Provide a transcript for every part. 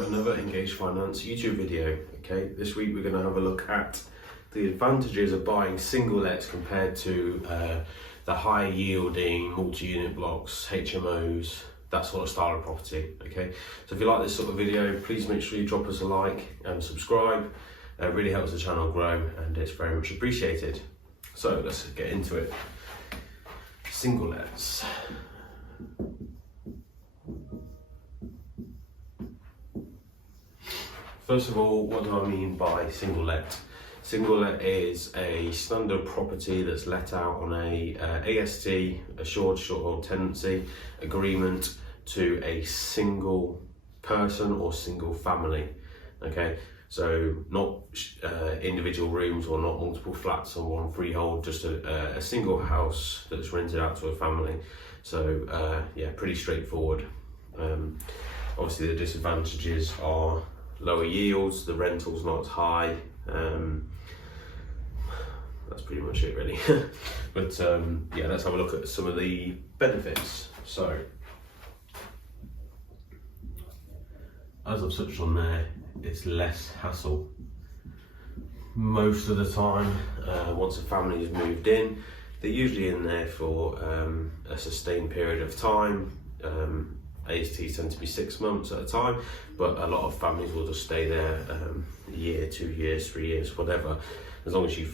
to another Engage Finance YouTube video. Okay, this week we're going to have a look at the advantages of buying single lets compared to the high yielding multi-unit blocks, HMOs, that sort of style of property. Okay, so if you like this sort of video, please make sure you drop us a like and subscribe. It really helps the channel grow and it's very much appreciated. So let's get into it. Single lets. First of all, what do I mean by single let? Single let is a standard property that's let out on a AST, assured short-hold tenancy agreement, to a single person or single family. Okay, so not individual rooms or not multiple flats on one freehold, just a single house that's rented out to a family. So yeah, pretty straightforward. Obviously the disadvantages are lower yields, the rental's not as high. That's pretty much it really. But yeah, let's have a look at some of the benefits. So, as I've touched on there, it's less hassle. Most of the time, once a family has moved in, they're usually in there for a sustained period of time. ASTs tend to be 6 months at a time, but a lot of families will just stay there a year, 2 years, 3 years, whatever. As long as you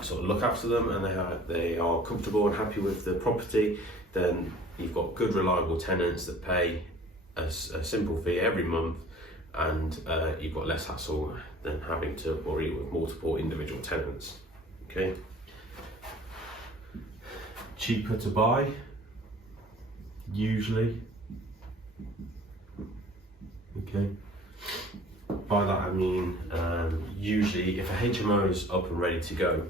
sort of look after them and they are comfortable and happy with the property, then you've got good reliable tenants that pay a simple fee every month, and you've got less hassle than having to worry with multiple individual tenants. Okay. Cheaper to buy, usually. Okay, by that I mean usually if a HMO is up and ready to go,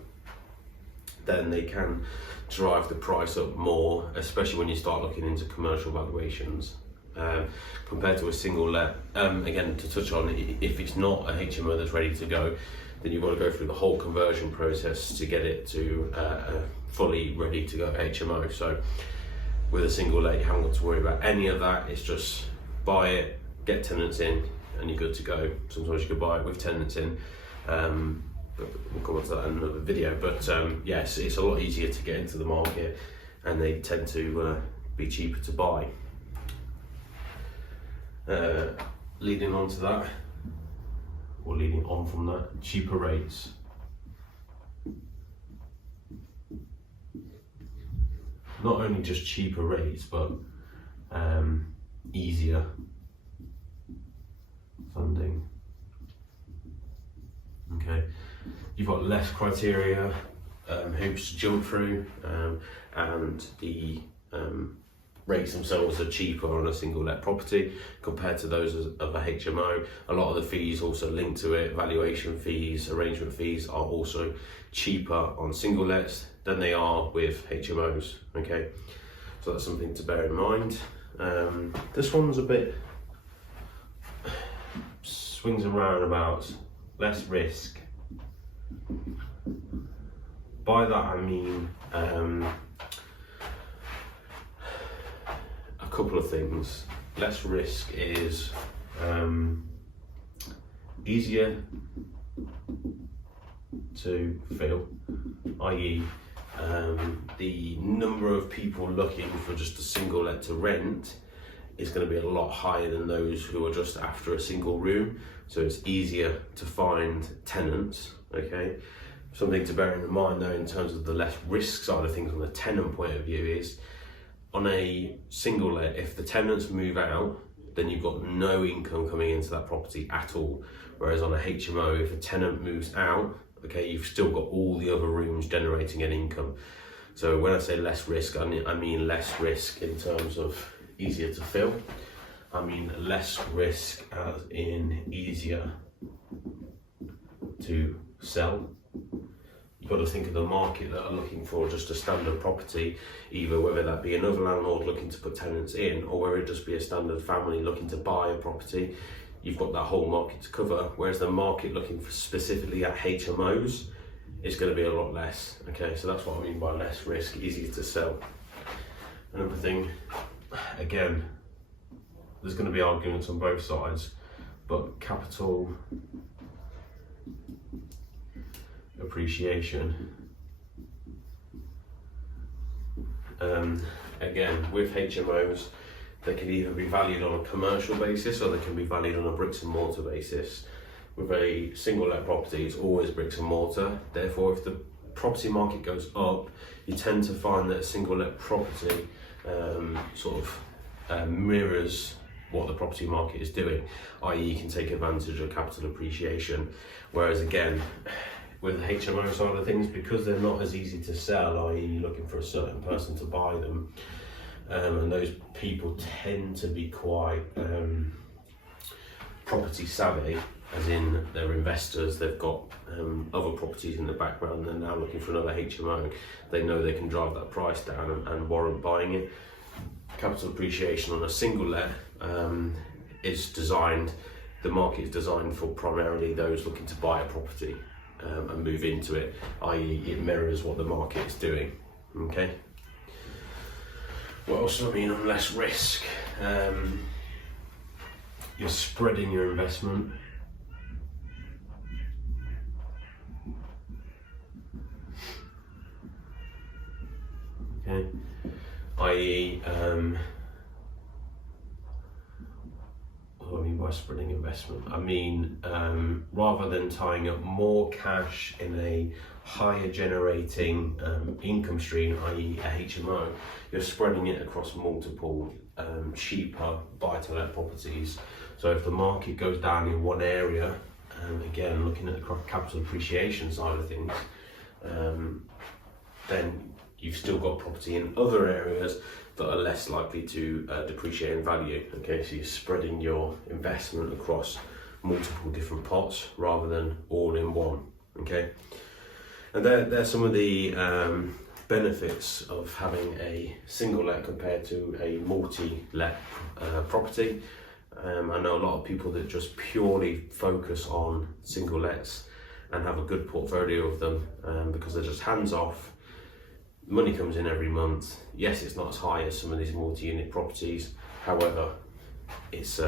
then they can drive the price up more, especially when you start looking into commercial valuations, compared to a single let. Again, to touch on, if it's not a HMO that's ready to go, then you've got to go through the whole conversion process to get it to a fully ready to go HMO. So with a single let, you haven't got to worry about any of that. It's just buy it, get tenants in, and you're good to go. Sometimes you could buy it with tenants in, but we'll come on to that in another video. But yes, it's a lot easier to get into the market, and they tend to be cheaper to buy. Leading on to that, or leading on from that, cheaper rates. Not only just cheaper rates, but easier funding. Okay, you've got less criteria, hoops to jump through, and the rates themselves are cheaper on a single let property compared to those of a HMO. A lot of the fees also linked to it, valuation fees, arrangement fees, are also cheaper on single lets than they are with HMOs. Okay, so that's something to bear in mind. This one's a bit swings and roundabouts, less risk. By that I mean a couple of things. Less risk is easier to fill, i.e. the number of people looking for just a single let to rent is going to be a lot higher than those who are just after a single room, so it's easier to find tenants. Okay, something to bear in mind though in terms of the less risk side of things on the tenant point of view is, on a single let, if the tenants move out, then you've got no income coming into that property at all. Whereas on a HMO, if a tenant moves out, okay, you've still got all the other rooms generating an income. So when I say less risk, I mean less risk in terms of easier to fill. I mean less risk as in easier to sell. You've got to think of the market that are looking for just a standard property, either whether that be another landlord looking to put tenants in, or whether it just be a standard family looking to buy a property. You've got that whole market to cover, whereas the market looking for specifically at HMOs is going to be a lot less. Okay, so that's what I mean by less risk, easier to sell. Another thing, again, there's going to be arguments on both sides. but capital appreciation. Again, with HMOs, they can either be valued on a commercial basis or they can be valued on a bricks and mortar basis. With a single let property, it's always bricks and mortar. Therefore, if the property market goes up, you tend to find that a single let property mirrors what the property market is doing, i.e. you can take advantage of capital appreciation. Whereas again, with the HMO side of things, because they're not as easy to sell, i.e. you're looking for a certain person to buy them, and those people tend to be quite property savvy, as in they're investors, they've got other properties in the background, and they're now looking for another HMO. They know they can drive that price down and warrant buying it. Capital appreciation on a single let is designed, the market is designed for primarily those looking to buy a property and move into it, i.e. it mirrors what the market is doing. Okay. What else do I mean on less risk? You're spreading your investment. Okay. I.e. what do I mean by spreading investment? I mean, rather than tying up more cash in a higher generating income stream, i.e. a HMO, you're spreading it across multiple cheaper buy-to-let properties. So if the market goes down in one area, again looking at the capital appreciation side of things, then you've still got property in other areas that are less likely to depreciate in value. Okay, so you're spreading your investment across multiple different pots rather than all in one. Okay, and there's some of the benefits of having a single let compared to a multi-let property. I know a lot of people that just purely focus on single lets and have a good portfolio of them because they're just hands off. Money comes in every month. Yes, it's not as high as some of these multi-unit properties. However, it's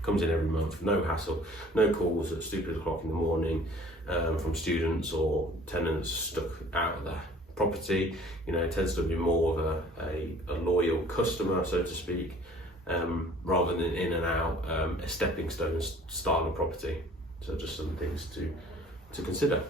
comes in every month, no hassle, no calls at stupid o'clock in the morning from students or tenants stuck out of the property. You know, it tends to be more of a loyal customer, so to speak, rather than in and out, a stepping stone style of property. So just some things to consider.